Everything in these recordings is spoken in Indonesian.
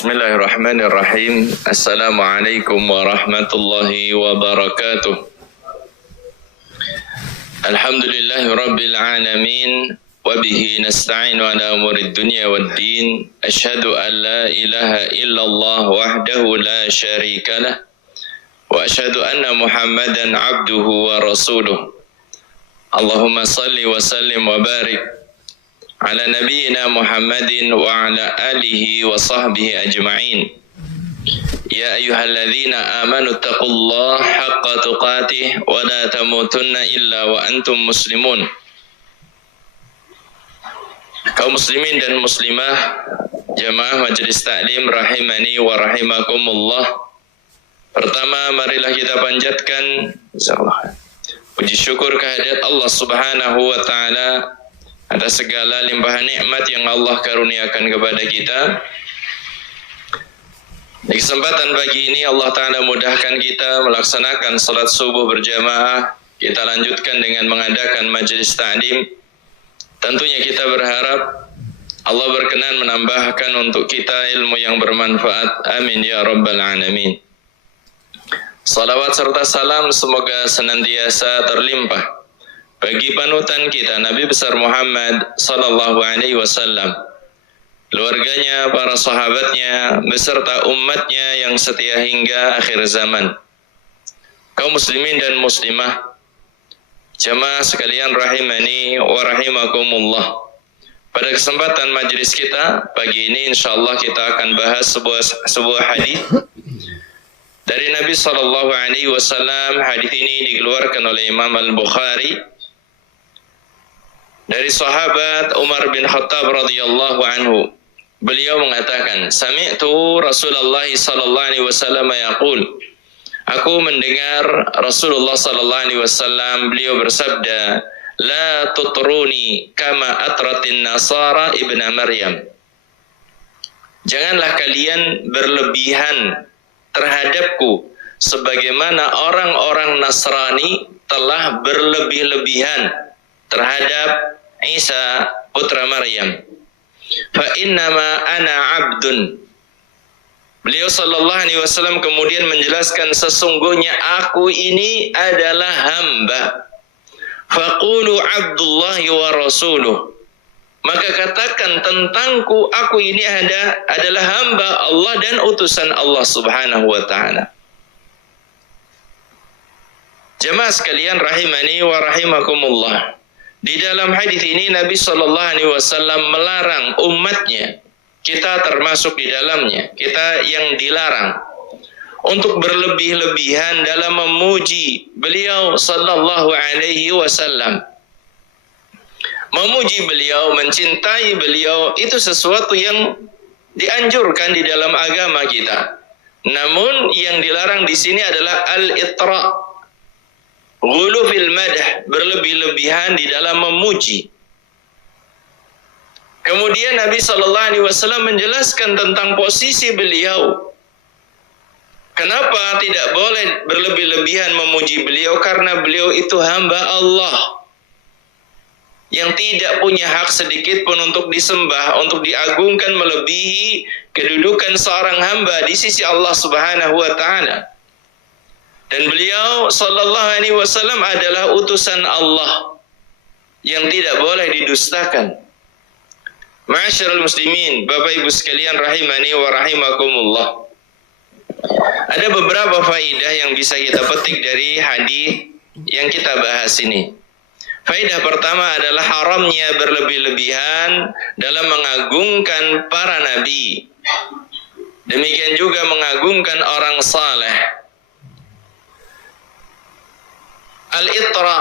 Bismillahirrahmanirrahim. Assalamualaikum warahmatullahi wabarakatuh. Alhamdulillahi rabbil alamin. Wabihi nasta'inu ala umurid dunya waddin. Ashhadu an la ilaha illallah wahdahu la syarikalah. Wa ashhadu anna Muhammadan abduhu wa rasuluh. Allahumma salli wa sallim wa barik ala nabiyyina Muhammadin wa ala alihi wa sahbihi ajma'in. Ya ayyuhalladzina amanu taqullaha haqqa tuqatih wa la tamutunna illa wa antum muslimun. Kaum muslimin dan muslimah, jamaah majelis taklim rahimani wa rahimakumullah. Pertama, marilah kita panjatkan puji syukur kehadirat Allah Subhanahu wa taala atas segala limpahan nikmat yang Allah karuniakan kepada kita. Di kesempatan pagi ini Allah Ta'ala mudahkan kita melaksanakan salat subuh berjamaah. Kita lanjutkan dengan mengadakan majelis ta'lim. Tentunya kita berharap Allah berkenan menambahkan untuk kita ilmu yang bermanfaat. Amin ya rabbal alamin. Salawat serta salam semoga senantiasa terlimpah bagi panutan kita Nabi besar Muhammad sallallahu alaihi wasallam, keluarganya, para sahabatnya, beserta umatnya yang setia hingga akhir zaman. Kaum muslimin dan muslimah, jamaah sekalian rahimani wa rahimakumullah. Pada kesempatan majelis kita pagi ini insyaallah kita akan bahas sebuah hadis dari Nabi sallallahu alaihi wasallam. Hadis ini dikeluarkan oleh Imam Al-Bukhari dari sahabat Umar bin Khattab radhiyallahu anhu. Beliau mengatakan, sami'tu Rasulullah sallallahu alaihi wasallam yaqul. Aku mendengar Rasulullah sallallahu alaihi wasallam beliau bersabda, la tutruni kama atratin nasara ibna Maryam. Janganlah kalian berlebihan terhadapku sebagaimana orang-orang Nasrani telah berlebih-lebihan terhadap Isa putra Maryam. Fa innama ana abdun. Beliau sallallahu alaihi wasallam kemudian menjelaskan, sesungguhnya aku ini adalah hamba. Faqulu abdullahi wa rasuluh. Maka katakan tentangku, aku ini adalah hamba Allah dan utusan Allah Subhanahu wa taala. Jamaah sekalian rahimani wa rahimakumullah. Di dalam hadis ini Nabi sallallahu alaihi wasallam melarang umatnya, kita termasuk di dalamnya, kita yang dilarang untuk berlebih-lebihan dalam memuji beliau sallallahu alaihi wasallam. Memuji beliau, mencintai beliau itu sesuatu yang dianjurkan di dalam agama kita. Namun yang dilarang di sini adalah al-itra', ghulu fil madah, berlebih-lebihan di dalam memuji. Kemudian Nabi sallallahu alaihi wasallam menjelaskan tentang posisi beliau. Kenapa tidak boleh berlebih-lebihan memuji beliau? Karena beliau itu hamba Allah yang tidak punya hak sedikit pun untuk disembah, untuk diagungkan melebihi kedudukan seorang hamba di sisi Allah Subhanahu wa taala. Dan beliau sallallahu alaihi wasallam adalah utusan Allah yang tidak boleh didustakan. Ma'asyiral muslimin, Bapak Ibu sekalian rahimani wa rahimakumullah. Ada beberapa faedah yang bisa kita petik dari hadis yang kita bahas ini. Faedah pertama adalah haramnya berlebih-lebihan dalam mengagungkan para nabi. Demikian juga mengagungkan orang saleh. Al-itra,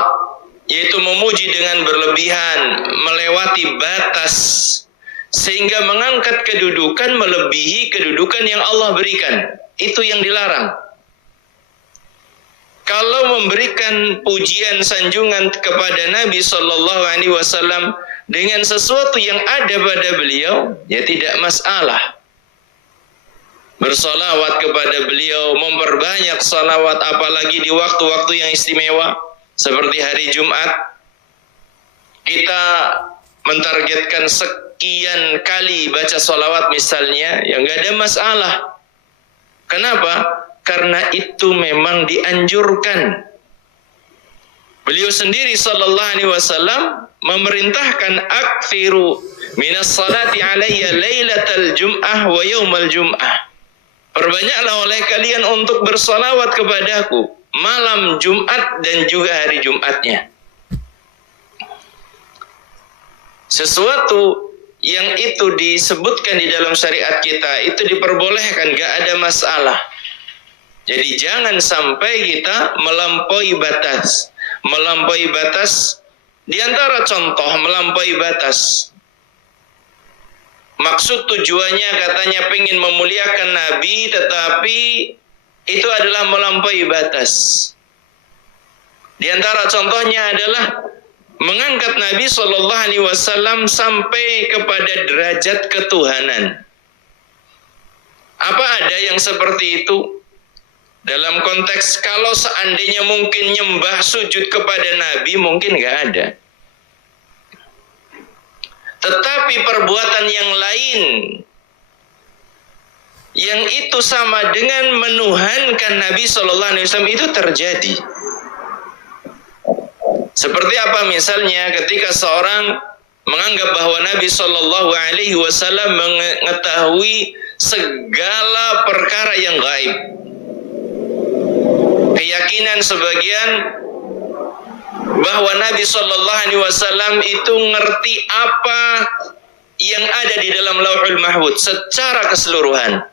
yaitu memuji dengan berlebihan, melewati batas, sehingga mengangkat kedudukan melebihi kedudukan yang Allah berikan. Itu yang dilarang. Kalau memberikan pujian sanjungan kepada Nabi sallallahu alaihi wasallam dengan sesuatu yang ada pada beliau, ya tidak masalah. Bersolawat kepada beliau, memperbanyak salawat, apalagi di waktu-waktu yang istimewa seperti hari Jumat. Kita mentargetkan sekian kali baca sholawat misalnya, ya nggak ada masalah. Kenapa? Karena itu memang dianjurkan. Beliau sendiri sallallahu alaihi wasallam memerintahkan aktsiru minas salati alayya lailatal jum'ah wa yaumal jum'ah. Perbanyaklah oleh kalian untuk bersalawat kepadaku malam Jumat dan juga hari Jumatnya. Sesuatu yang itu disebutkan di dalam syariat kita itu diperbolehkan, gak ada masalah. Jadi jangan sampai kita melampaui batas. Melampaui batas, di antara contoh melampaui batas, maksud tujuannya katanya pengen memuliakan Nabi, tetapi itu adalah melampaui batas. Di antara contohnya adalah mengangkat Nabi SAW sampai kepada derajat ketuhanan. Apa ada yang seperti itu? Dalam konteks kalau seandainya mungkin nyembah sujud kepada Nabi, mungkin nggak ada. Tetapi perbuatan yang lain yang itu sama dengan menuhankan Nabi SAW itu terjadi. Seperti apa misalnya ketika seorang menganggap bahwa Nabi SAW mengetahui segala perkara yang gaib. Keyakinan sebagian bahwa Nabi SAW itu ngerti apa yang ada di dalam Lauhul Mahfuz secara keseluruhan.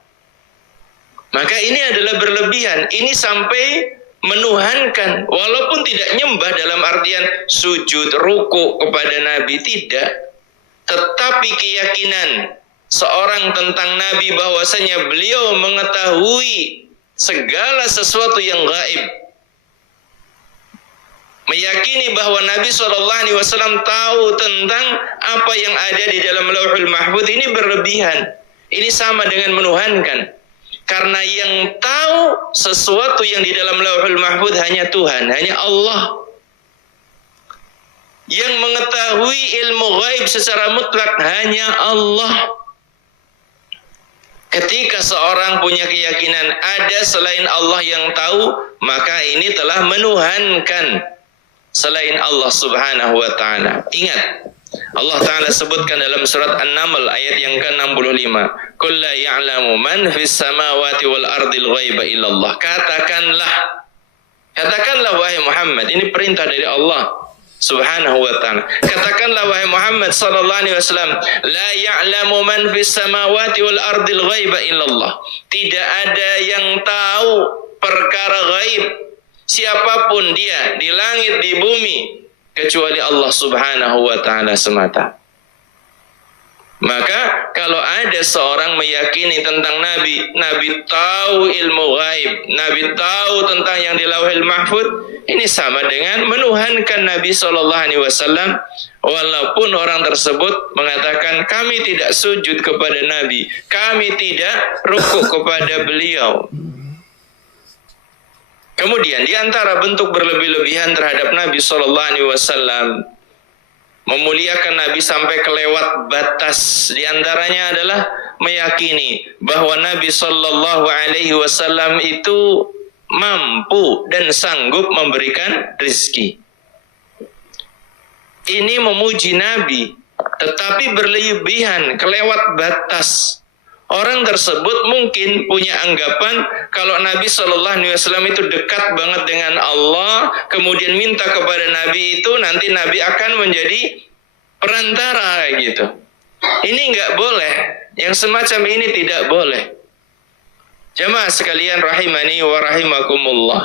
Maka ini adalah berlebihan. Ini sampai menuhankan, walaupun tidak nyembah dalam artian sujud, ruku kepada Nabi, tidak. Tetapi keyakinan seorang tentang Nabi bahwasanya beliau mengetahui segala sesuatu yang gaib, meyakini bahwa Nabi SAW tahu tentang apa yang ada di dalam Lauhul Mahfuz, ini berlebihan. Ini sama dengan menuhankan. Karena yang tahu sesuatu yang di dalam Lauhul Mahfuz hanya Tuhan, hanya Allah. Yang mengetahui ilmu gaib secara mutlak hanya Allah. Ketika seorang punya keyakinan ada selain Allah yang tahu, maka ini telah menuhankan selain Allah Subhanahu wa ta'ala. Ingat, Allah Ta'ala sebutkan dalam surat An-Naml ayat yang ke-65, "Qul la ya'lamu man fis samawati wal ardil ghaiba illallah." Katakanlah wahai Muhammad, ini perintah dari Allah Subhanahu wa ta'ala. Katakanlah wahai Muhammad sallallahu alaihi wasallam, la ya'lamu man fis samawati wal ardil ghaiba illallah. Tidak ada yang tahu perkara gaib, siapapun dia di langit di bumi, kecuali Allah Subhanahu wa ta'ala semata. Maka kalau ada seorang meyakini tentang Nabi, Nabi tahu ilmu gaib, Nabi tahu tentang yang di Lauhul Mahfuz, ini sama dengan menuhankan Nabi SAW, walaupun orang tersebut mengatakan kami tidak sujud kepada Nabi, kami tidak rukuk kepada beliau. Kemudian di antara bentuk berlebih-lebihan terhadap Nabi SAW, memuliakan Nabi sampai kelewat batas, di antaranya adalah meyakini bahwa Nabi SAW itu mampu dan sanggup memberikan rezeki. Ini memuji Nabi, tetapi berlebihan, kelewat batas. Orang tersebut mungkin punya anggapan kalau Nabi SAW itu dekat banget dengan Allah, kemudian minta kepada Nabi itu, nanti Nabi akan menjadi perantara gitu. Ini nggak boleh, yang semacam ini tidak boleh. Jamaah sekalian rahimani wa rahimakumullah.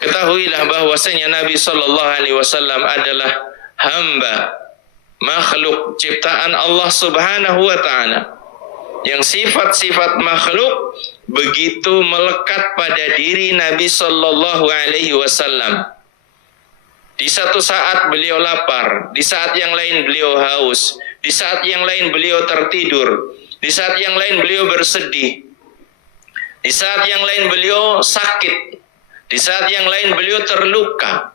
Ketahuilah bahwasanya Nabi SAW adalah hamba, makhluk ciptaan Allah Subhanahu wa ta'ala, yang sifat-sifat makhluk begitu melekat pada diri Nabi SAW. Di satu saat beliau lapar, di saat yang lain beliau haus, di saat yang lain beliau tertidur, di saat yang lain beliau bersedih, di saat yang lain beliau sakit, di saat yang lain beliau terluka.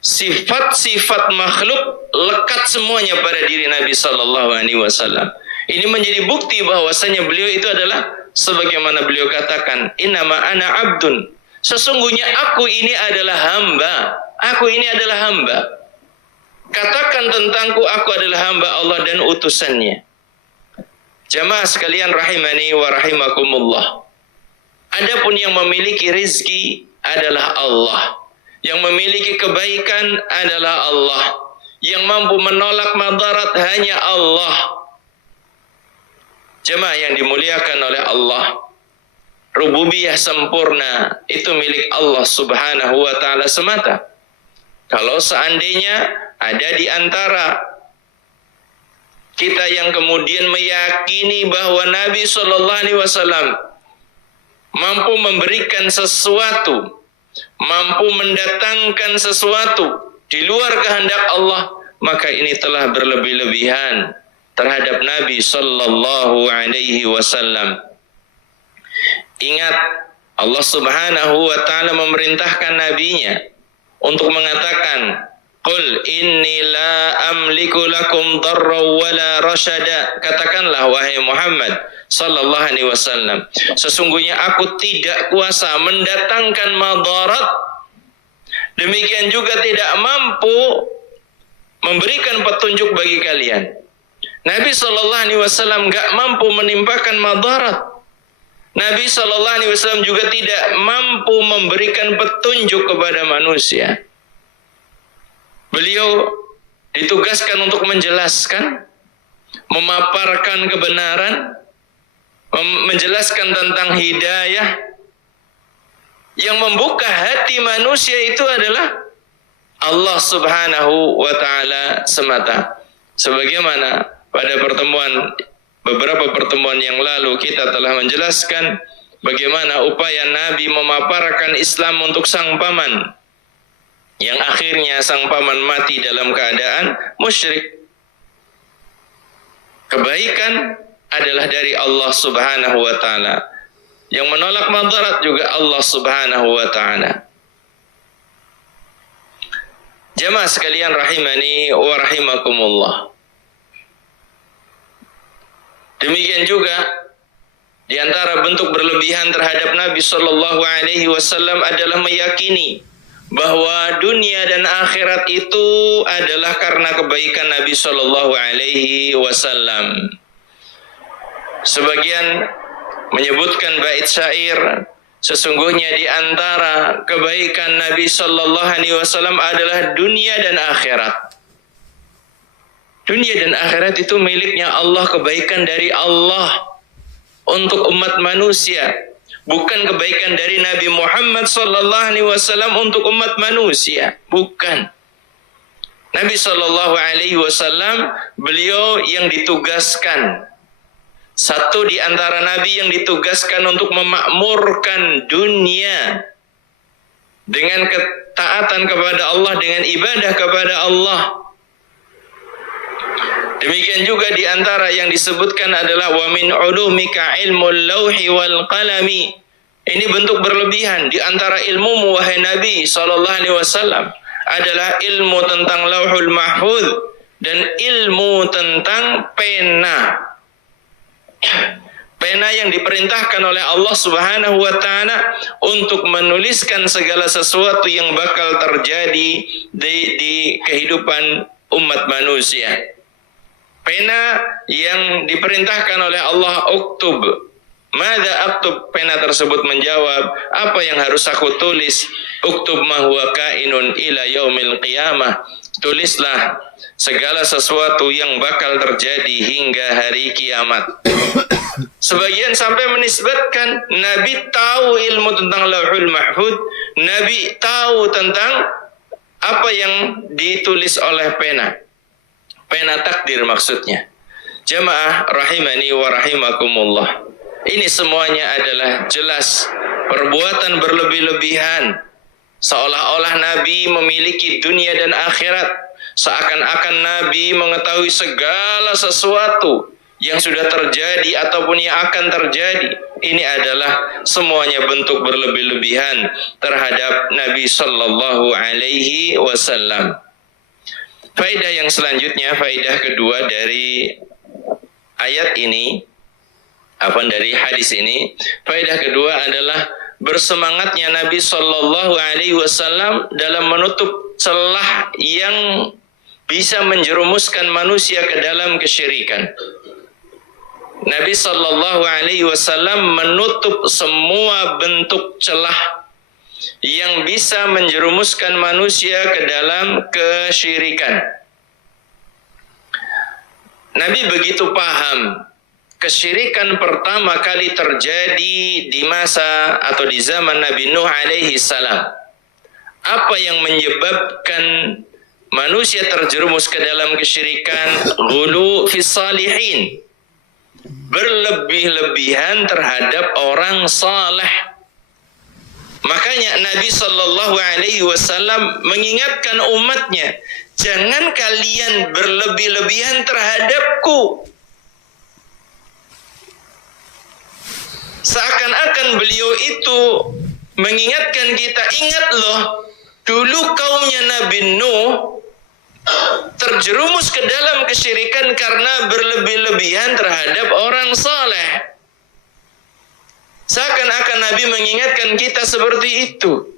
sifat-sifat makhluk lekat semuanya pada diri Nabi sallallahu alaihi wasallam. Ini menjadi bukti bahwasanya beliau itu adalah sebagaimana beliau katakan, innama ana abdun. Sesungguhnya aku ini adalah hamba. Aku ini adalah hamba. Katakan tentangku, aku adalah hamba Allah dan utusannya. Jamaah sekalian rahimani wa rahimakumullah. Adapun yang memiliki rizki adalah Allah. Yang memiliki kebaikan adalah Allah. Yang mampu menolak madarat hanya Allah. Jemaah yang dimuliakan oleh Allah, rububiyah sempurna itu milik Allah subhanahu wa ta'ala semata. Kalau seandainya ada di antara kita yang kemudian meyakini bahwa Nabi SAW mampu memberikan sesuatu, mampu mendatangkan sesuatu di luar kehendak Allah, maka ini telah berlebih-lebihan terhadap Nabi sallallahu alaihi wasallam. Ingat, Allah subhanahu wa ta'ala memerintahkan nabinya untuk mengatakan, qul inni la amliku lakum darra wala rasyada. Katakanlah wahai Muhammad sallallahu alaihi wasallam, sesungguhnya aku tidak kuasa mendatangkan madarat, demikian juga tidak mampu memberikan petunjuk bagi kalian. Nabi SAW gak mampu menimpakan madarat. Nabi SAW juga tidak mampu memberikan petunjuk kepada manusia. Beliau ditugaskan untuk menjelaskan, memaparkan kebenaran, menjelaskan tentang hidayah. Yang membuka hati manusia itu adalah Allah subhanahu wa ta'ala semata. Sebagaimana pada beberapa pertemuan yang lalu kita telah menjelaskan bagaimana upaya Nabi memaparkan Islam untuk sang paman, yang akhirnya sang paman mati dalam keadaan musyrik. Kebaikan adalah dari Allah subhanahu wa ta'ala. Yang menolak madarat juga Allah subhanahu wa ta'ala. Jamaah sekalian rahimani wa rahimakumullah. Demikian juga di antara bentuk berlebihan terhadap Nabi sallallahu alaihi wasallam adalah meyakini bahwa dunia dan akhirat itu adalah karena kebaikan Nabi sallallahu alaihi wasallam. Sebagian menyebutkan bait syair, sesungguhnya di antara kebaikan Nabi sallallahu alaihi wasallam adalah dunia dan akhirat. Dunia dan akhirat itu miliknya Allah, kebaikan dari Allah untuk umat manusia, bukan kebaikan dari Nabi Muhammad sallallahu alaihi wasallam untuk umat manusia, bukan. Nabi sallallahu alaihi wasallam beliau yang ditugaskan, satu di antara nabi yang ditugaskan untuk memakmurkan dunia dengan ketaatan kepada Allah, dengan ibadah kepada Allah. Demikian juga di antara yang disebutkan adalah wa min ulumika ilmul lauhi wal qalami. Ini bentuk berlebihan. Di antara ilmu wahai Nabi sallallahu alaihi wasallam adalah ilmu tentang Lauhul Mahfuz dan ilmu tentang pena. Pena yang diperintahkan oleh Allah Subhanahu wa taala untuk menuliskan segala sesuatu yang bakal terjadi di kehidupan umat manusia. Pena yang diperintahkan oleh Allah, uktub. Mada aktub, pena tersebut menjawab, apa yang harus aku tulis? Uktub ma huwa kainun ila yaumil qiyamah. Tulislah segala sesuatu yang bakal terjadi hingga hari kiamat. Sebagian sampai menisbatkan Nabi tahu ilmu tentang Lauhul Mahfuz, Nabi tahu tentang apa yang ditulis oleh pena. Pena takdir maksudnya. Jamaah rahimani wa rahimakumullah. Ini semuanya adalah jelas perbuatan berlebih-lebihan. Seolah-olah Nabi memiliki dunia dan akhirat. Seakan-akan Nabi mengetahui segala sesuatu yang sudah terjadi ataupun yang akan terjadi. ini adalah semuanya bentuk berlebih-lebihan terhadap Nabi Sallallahu Alaihi Wasallam. Faedah yang selanjutnya, faedah kedua dari ayat ini, dari hadis ini, faedah kedua adalah bersemangatnya Nabi Sallallahu Alaihi Wasallam dalam menutup celah yang bisa menjerumuskan manusia ke dalam kesyirikan. Nabi Sallallahu Alaihi Wasallam menutup semua bentuk celah yang bisa menjerumuskan manusia ke dalam kesyirikan. Nabi begitu paham kesyirikan pertama kali terjadi di masa atau di zaman Nabi Nuh alaihi salam. Apa yang menyebabkan manusia terjerumus ke dalam kesyirikan? Ghulu fis salihin, berlebih-lebihan terhadap orang saleh. Makanya Nabi Sallallahu Alaihi Wasallam mengingatkan umatnya, jangan kalian berlebih-lebihan terhadapku. Seakan-akan beliau itu mengingatkan kita, ingat loh, dulu kaumnya Nabi Nuh terjerumus ke dalam kesyirikan karena berlebih-lebihan terhadap orang saleh. Seakan-akan Nabi mengingatkan kita seperti itu.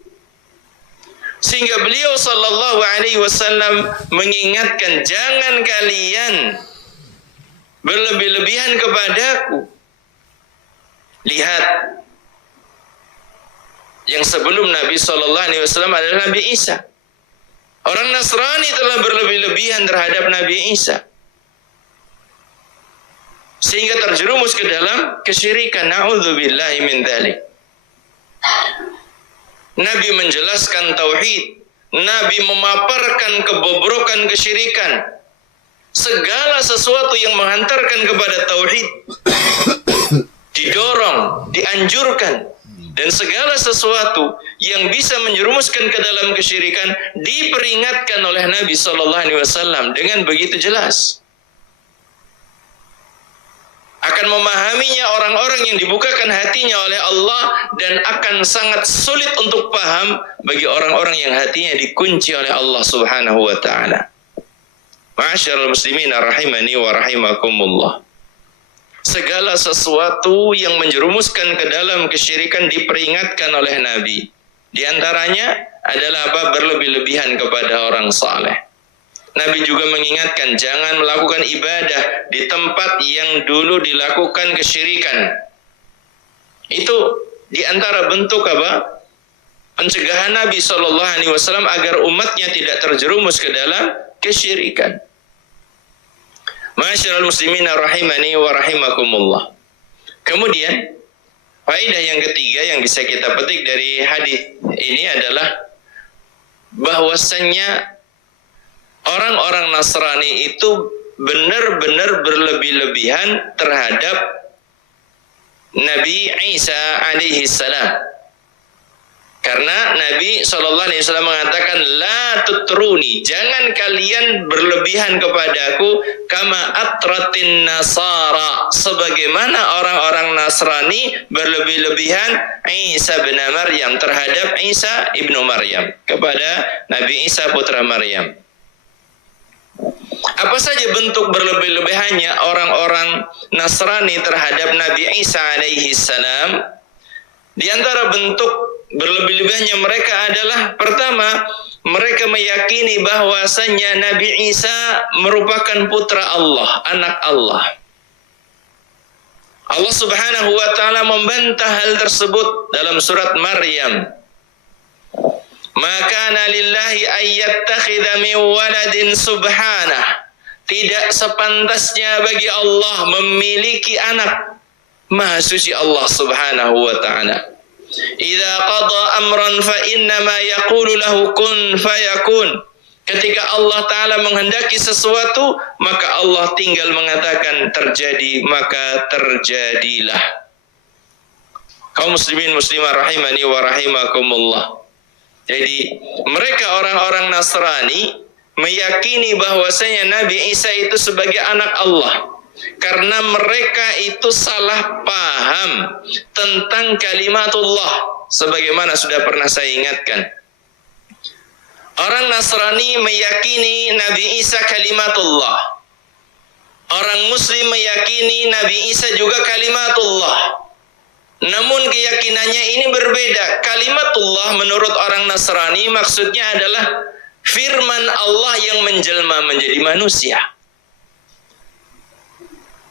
Sehingga beliau Sallallahu Alaihi Wasallam mengingatkan, jangan kalian berlebih-lebihan kepadaku. Lihat, yang sebelum Nabi Sallallahu Alaihi Wasallam adalah Nabi Isa. Orang Nasrani telah berlebih-lebihan terhadap Nabi Isa, sehingga terjerumus ke dalam kesyirikan. Na'udzubillahi min dzalik. Nabi menjelaskan tauhid, Nabi memaparkan kebobrokan kesyirikan. Segala sesuatu yang menghantarkan kepada tauhid didorong, dianjurkan, dan segala sesuatu yang bisa menjerumuskan ke dalam kesyirikan diperingatkan oleh Nabi Sallallahu Alaihi Wasallam dengan begitu jelas. Akan memahaminya orang-orang yang dibukakan hatinya oleh Allah, dan akan sangat sulit untuk paham bagi orang-orang yang hatinya dikunci oleh Allah Subhanahu wa taala. Ma'asyiral muslimin rahimani wa rahimakumullah. Segala sesuatu yang menjerumuskan ke dalam kesyirikan diperingatkan oleh Nabi. Di antaranya adalah berlebih-lebihan kepada orang saleh. Nabi juga mengingatkan jangan melakukan ibadah di tempat yang dulu dilakukan kesyirikan. Itu di antara bentuk pencegahan Nabi Sallallahu Alaihi Wasallam agar umatnya tidak terjerumus ke dalam kesyirikan. Ma'asyiral muslimin rahimani wa rahimakumullah. Kemudian faedah yang ketiga yang bisa kita petik dari hadis ini adalah bahwasannya orang-orang Nasrani itu benar-benar berlebih-lebihan terhadap Nabi Isa alaihi salam. Karena Nabi SAW mengatakan, la tutruni, jangan kalian berlebihan kepadaku, kama atratin nasara, sebagaimana orang-orang Nasrani berlebih-lebihan Isa bin Maryam terhadap Isa ibnu Maryam, kepada Nabi Isa putra Maryam. Apa saja bentuk berlebih-lebihannya orang-orang Nasrani terhadap Nabi Isa alaihi salam? Di antara bentuk berlebih-lebihannya mereka adalah, pertama, mereka meyakini bahwasannya Nabi Isa merupakan putra Allah, anak Allah. Allah Subhanahu wa taala membantah hal tersebut dalam surat Maryam. Maka lillahi ayyattakhidha min waladin subhanah. Tidak sepantasnya bagi Allah memiliki anak. Maha suci Allah Subhanahu wa taala. Idza qada amran fa innama yaqulu lahu kun fayakun. Ketika Allah taala menghendaki sesuatu, maka Allah tinggal mengatakan terjadi, maka terjadilah. Kaum muslimin muslimah rahimani wa rahimakumullah. Jadi mereka orang-orang Nasrani meyakini bahwasanya Nabi Isa itu sebagai anak Allah. Karena mereka itu salah paham tentang kalimatullah. Sebagaimana sudah pernah saya ingatkan, orang Nasrani meyakini Nabi Isa kalimatullah. Orang Muslim meyakini Nabi Isa juga kalimatullah. Namun keyakinannya ini berbeda. Kalimatullah menurut orang Nasrani maksudnya adalah firman Allah yang menjelma menjadi manusia.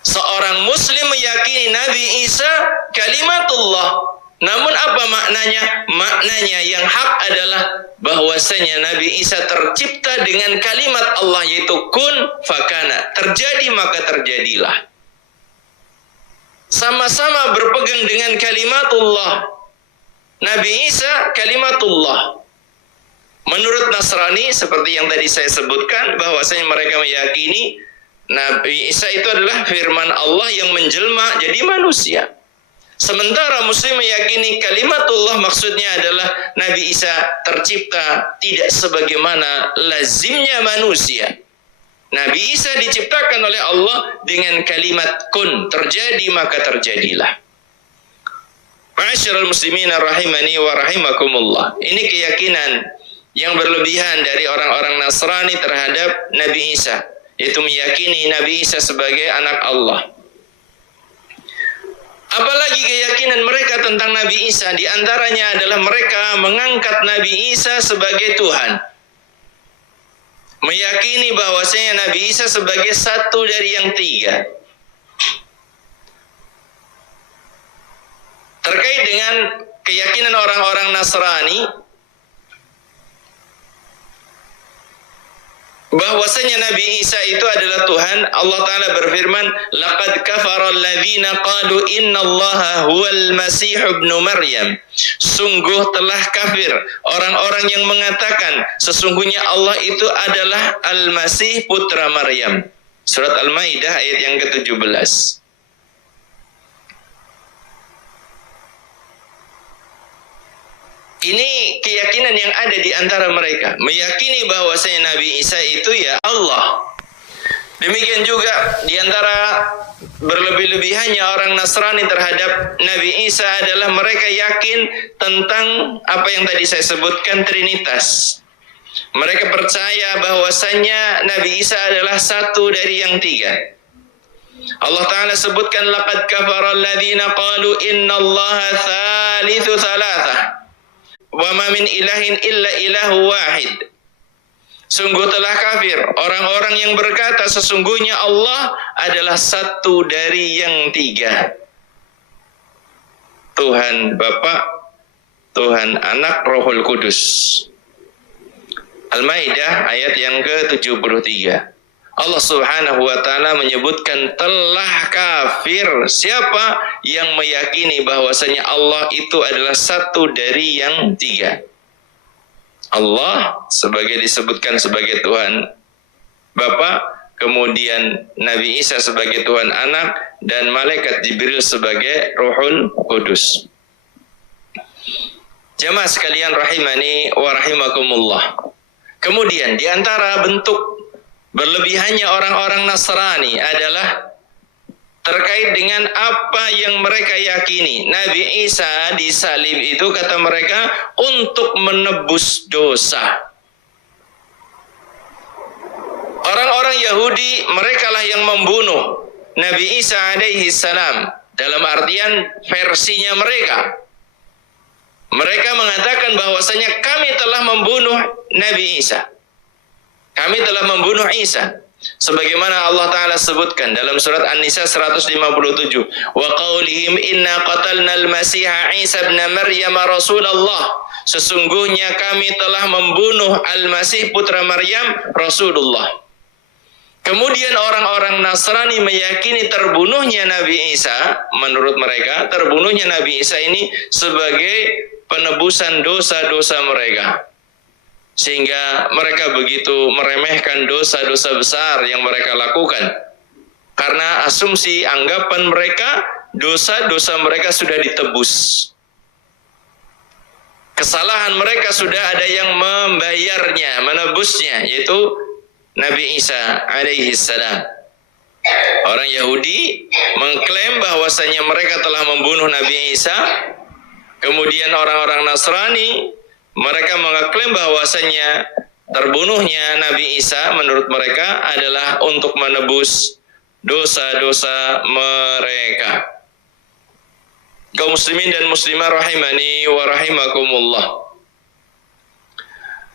Seorang Muslim meyakini Nabi Isa kalimatullah. Namun apa maknanya? Maknanya yang hak adalah bahwasanya Nabi Isa tercipta dengan kalimat Allah, yaitu kun fakana. Terjadi maka terjadilah. Sama-sama berpegang dengan kalimatullah. Nabi Isa kalimatullah. Menurut Nasrani, seperti yang tadi saya sebutkan, bahwasanya mereka meyakini Nabi Isa itu adalah firman Allah yang menjelma jadi manusia. Sementara Muslim meyakini kalimatullah maksudnya adalah Nabi Isa tercipta tidak sebagaimana lazimnya manusia. Nabi Isa diciptakan oleh Allah dengan kalimat kun, terjadi maka terjadilah. Ma'asyiral muslimin rahimani wa rahimakumullah. Ini keyakinan yang berlebihan dari orang-orang Nasrani terhadap Nabi Isa, yaitu meyakini Nabi Isa sebagai anak Allah. Apalagi keyakinan mereka tentang Nabi Isa, di antaranya adalah mereka mengangkat Nabi Isa sebagai Tuhan. Meyakini bahwasanya Nabi Isa sebagai satu dari yang tiga. Terkait dengan keyakinan orang-orang Nasrani bahwasanya Nabi Isa itu adalah Tuhan, Allah Ta'ala berfirman, laqad kafara alladhina qalu innallaha huwal masih ibnu Maryam. Sungguh telah kafir orang-orang yang mengatakan sesungguhnya Allah itu adalah Al-Masih putra Maryam. Surat Al-Maidah ayat yang ke-17. Ini keyakinan yang ada di antara mereka, meyakini bahwasanya Nabi Isa itu ya Allah. Demikian juga di antara berlebih-lebihannya orang Nasrani terhadap Nabi Isa adalah mereka yakin tentang apa yang tadi saya sebutkan, Trinitas. Mereka percaya bahwasanya Nabi Isa adalah satu dari yang tiga. Allah Ta'ala sebutkan laqad kafara alladhina qalu innallaha thalithu thalathah wa ma min ilahin illa ilahu wahid. Sungguh telah kafir orang-orang yang berkata sesungguhnya Allah adalah satu dari yang tiga. Tuhan Bapa, Tuhan Anak, Rohul Kudus. Al-Maidah ayat yang ke-73. Allah Subhanahu wa Ta'ala menyebutkan telah kafir siapa yang meyakini bahwasanya Allah itu adalah satu dari yang tiga. Allah sebagai disebutkan sebagai Tuhan Bapa, kemudian Nabi Isa sebagai Tuhan Anak, dan malaikat Jibril sebagai Ruhul Kudus. Jamaah sekalian rahimani wa rahimakumullah. Kemudian di antara bentuk berlebihannya orang-orang Nasrani adalah terkait dengan apa yang mereka yakini. Nabi Isa disalib itu kata mereka untuk menebus dosa. Orang-orang Yahudi merekalah yang membunuh Nabi Isa alaihi salam, dalam artian versinya mereka. Mereka mengatakan bahwasanya kami telah membunuh Nabi Isa. Kami telah membunuh Isa. Sebagaimana Allah Ta'ala sebutkan dalam surat An-Nisa 157. Wa qawlihim inna qatalna al-masiha Isa ibn Maryam Rasulullah. Sesungguhnya kami telah membunuh Al-Masih putra Maryam Rasulullah. Kemudian orang-orang Nasrani meyakini terbunuhnya Nabi Isa. Menurut mereka terbunuhnya Nabi Isa ini sebagai penebusan dosa-dosa mereka. Sehingga mereka begitu meremehkan dosa-dosa besar yang mereka lakukan. Karena asumsi anggapan mereka, dosa-dosa mereka sudah ditebus. Kesalahan mereka sudah ada yang membayarnya, menebusnya, yaitu Nabi Isa alaihi salam. Orang Yahudi mengklaim bahwasanya mereka telah membunuh Nabi Isa. Kemudian orang-orang Nasrani mereka mengklaim bahwasanya terbunuhnya Nabi Isa menurut mereka adalah untuk menebus dosa-dosa mereka. Kaum muslimin dan muslimah rahimani wa rahimakumullah.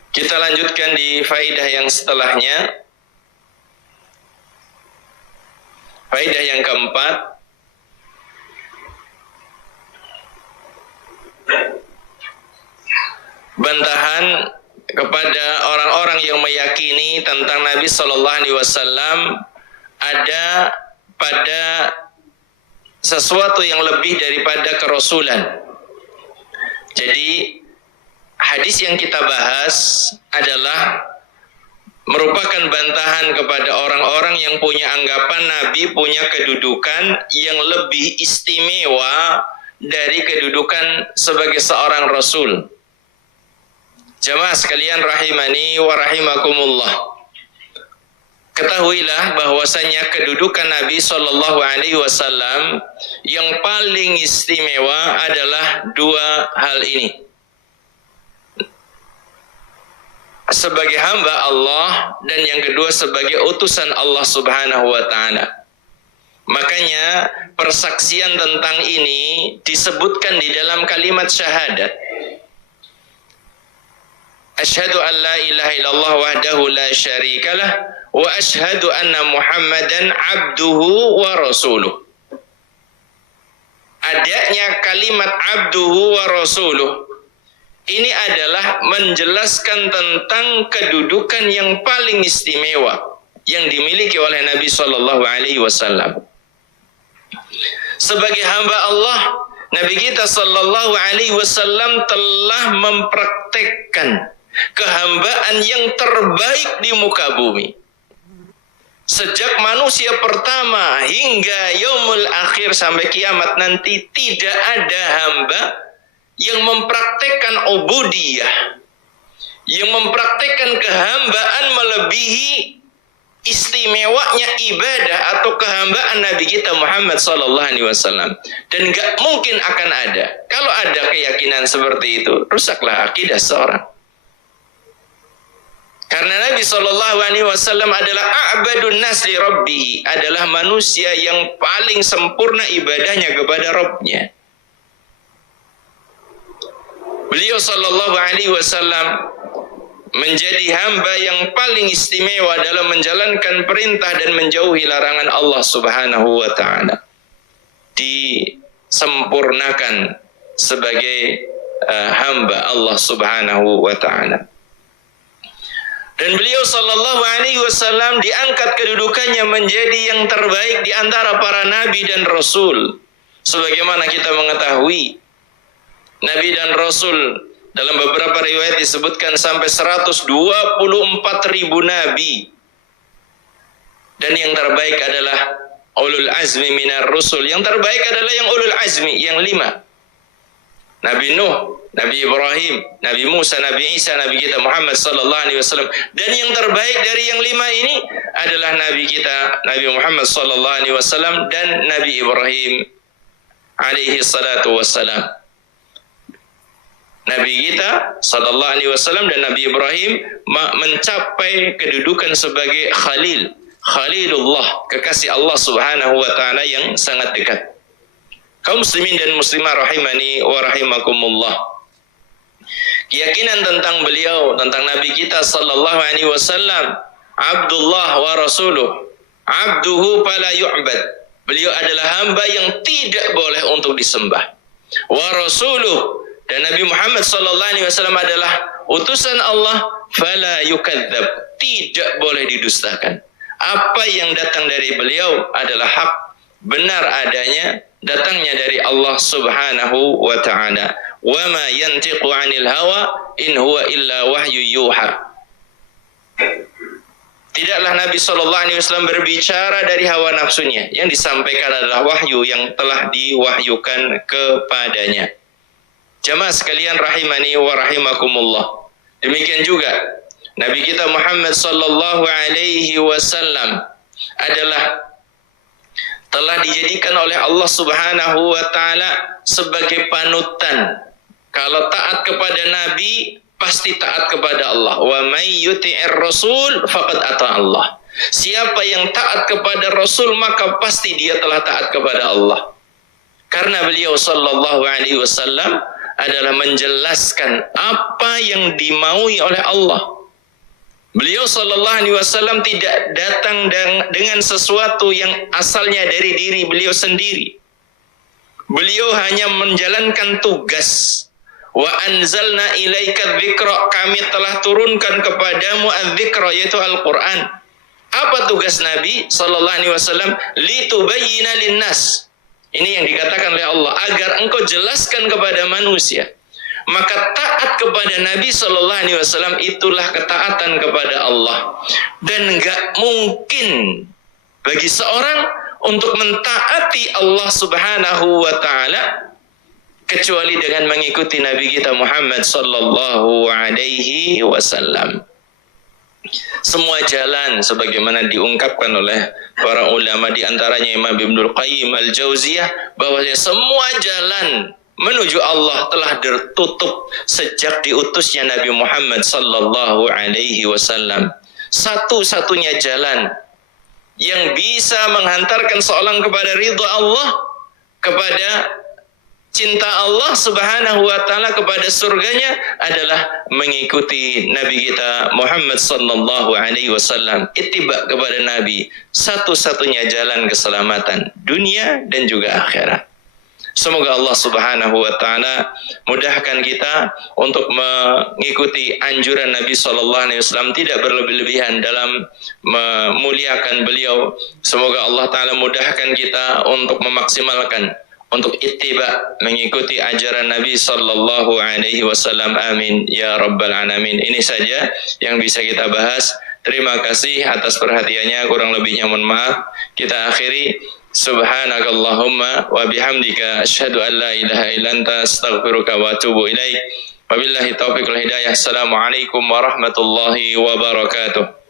Kita lanjutkan di faidah yang setelahnya. Faidah yang keempat, bantahan kepada orang-orang yang meyakini tentang Nabi Sallallahu Alaihi Wasallam ada pada sesuatu yang lebih daripada kerasulan. Jadi hadis yang kita bahas adalah merupakan bantahan kepada orang-orang yang punya anggapan Nabi punya kedudukan yang lebih istimewa dari kedudukan sebagai seorang Rasul. Jamaah sekalian rahimani wa rahimakumullah. Ketahuilah bahwasanya kedudukan Nabi Shallallahu Alaihi Wasallam yang paling istimewa adalah dua hal ini. Sebagai hamba Allah dan yang kedua sebagai utusan Allah Subhanahu wa Ta'ala. Makanya persaksian tentang ini disebutkan di dalam kalimat syahadat. Asyhadu an la ilaha illallah wahdahu la syarikalah wa asyhadu anna Muhammadan abduhu wa rasuluh. Adanya kalimat abduhu wa rasuluh ini adalah menjelaskan tentang kedudukan yang paling istimewa yang dimiliki oleh Nabi Shallallahu Alaihi Wasallam. Sebagai hamba Allah, Nabi kita Shallallahu Alaihi Wasallam telah mempraktekkan kehambaan yang terbaik di muka bumi. Sejak manusia pertama hingga yaumul akhir sampai kiamat nanti tidak ada hamba yang mempraktekkan ubudiyah, yang mempraktekkan kehambaan melebihi istimewanya ibadah atau kehambaan Nabi kita Muhammad sallallahu alaihi wasallam. Dan gak mungkin akan ada. Kalau ada keyakinan seperti itu, rusaklah akidah seorang. Karena Nabi sallallahu alaihi wasallam adalah a'badun nas li rabbih, adalah manusia yang paling sempurna ibadahnya kepada Rabbnya. Beliau sallallahu alaihi wasallam menjadi hamba yang paling istimewa dalam menjalankan perintah dan menjauhi larangan Allah Subhanahu wa taala. Disempurnakan sebagai hamba Allah Subhanahu wa taala. Dan beliau sallallahu alaihi wasallam diangkat kedudukannya menjadi yang terbaik di antara para nabi dan rasul. Sebagaimana kita mengetahui, Nabi dan Rasul dalam beberapa riwayat disebutkan sampai 124.000 Nabi. Dan yang terbaik adalah ulul azmi minar rusul. Yang terbaik adalah yang ulul azmi, yang 5. Nabi Nuh, Nabi Ibrahim, Nabi Musa, Nabi Isa, Nabi kita Muhammad sallallahu alaihi wasallam. Dan yang terbaik dari yang 5 ini adalah Nabi kita, Nabi Muhammad sallallahu alaihi wasallam dan Nabi Ibrahim alaihi salatu wassalam. Nabi kita sallallahu alaihi wasallam dan Nabi Ibrahim mencapai kedudukan sebagai Khalilullah, kekasih Allah Subhanahu wa taala yang sangat dekat. Kaum muslimin dan muslimah rahimani wa rahimakumullah. Keyakinan tentang beliau, tentang Nabi kita sallallahu alaihi wasallam, Abdullah wa rasuluh, abduhu fala yu'bad. Beliau adalah hamba yang tidak boleh untuk disembah. Wa rasuluh, dan Nabi Muhammad sallallahu alaihi wasallam adalah utusan Allah, fala yukadzab, tidak boleh didustakan. Apa yang datang dari beliau adalah hak, benar adanya, datangnya dari Allah Subhanahu wa taala. Wa ma yantiqu 'anil hawa in huwa illa wahyu yuha. Tidaklah Nabi sallallahu alaihi wasallam berbicara dari hawa nafsunya, yang disampaikan adalah wahyu yang telah diwahyukan kepadanya. Jamaah sekalian rahimani wa rahimakumullah. Demikian juga Nabi kita Muhammad sallallahu alaihi wasallam adalah telah dijadikan oleh Allah Subhanahu wa taala sebagai panutan. Kalau taat kepada Nabi, pasti taat kepada Allah. Wa may yuti'ir rasul faqad ata Allah. Siapa yang taat kepada Rasul, maka pasti dia telah taat kepada Allah. Karena beliau sallallahu alaihi wasallam adalah menjelaskan apa yang dimaui oleh Allah. Beliau sallallahu alaihi wasallam tidak datang dengan sesuatu yang asalnya dari diri beliau sendiri. Beliau hanya menjalankan tugas. Wa anzalna ilaika dzikra, kami telah turunkan kepadamu adz-dzikra, yaitu Al-Qur'an. Apa tugas Nabi sallallahu alaihi wasallam? Litubayyina linnas. Ini yang dikatakan oleh Allah, agar engkau jelaskan kepada manusia. Maka taat kepada Nabi sallallahu alaihi wasallam itulah ketaatan kepada Allah. Dan enggak mungkin bagi seorang untuk mentaati Allah Subhanahu wa taala kecuali dengan mengikuti Nabi kita Muhammad sallallahu alaihi wasallam. Semua jalan sebagaimana diungkapkan oleh para ulama, di antaranya Imam Ibnul Qayyim Al-Jauziyah, bahwasanya semua jalan menuju Allah telah tertutup sejak diutusnya Nabi Muhammad sallallahu alaihi wasallam. Satu-satunya jalan yang bisa menghantarkan seorang kepada ridha Allah, kepada cinta Allah Subhanahu wa taala, kepada surganya, adalah mengikuti Nabi kita Muhammad sallallahu alaihi wasallam. Ittiba kepada Nabi, satu-satunya jalan keselamatan dunia dan juga akhirat. Semoga Allah Subhanahu wa taala mudahkan kita untuk mengikuti anjuran Nabi sallallahu alaihi wasallam, tidak berlebih-lebihan dalam memuliakan beliau. Semoga Allah taala mudahkan kita untuk memaksimalkan, untuk ittiba, mengikuti ajaran Nabi sallallahu alaihi wasallam. Amin ya rabbal alamin. Ini saja yang bisa kita bahas. Terima kasih atas perhatiannya, kurang lebihnya mohon maaf. Kita akhiri, subhanakallahumma wa bihamdika asyhadu an la ilaha illa anta astaghfiruka wa atubu ilaik. Wabillahi taufiq wal hidayah. Assalamualaikum warahmatullahi wabarakatuh.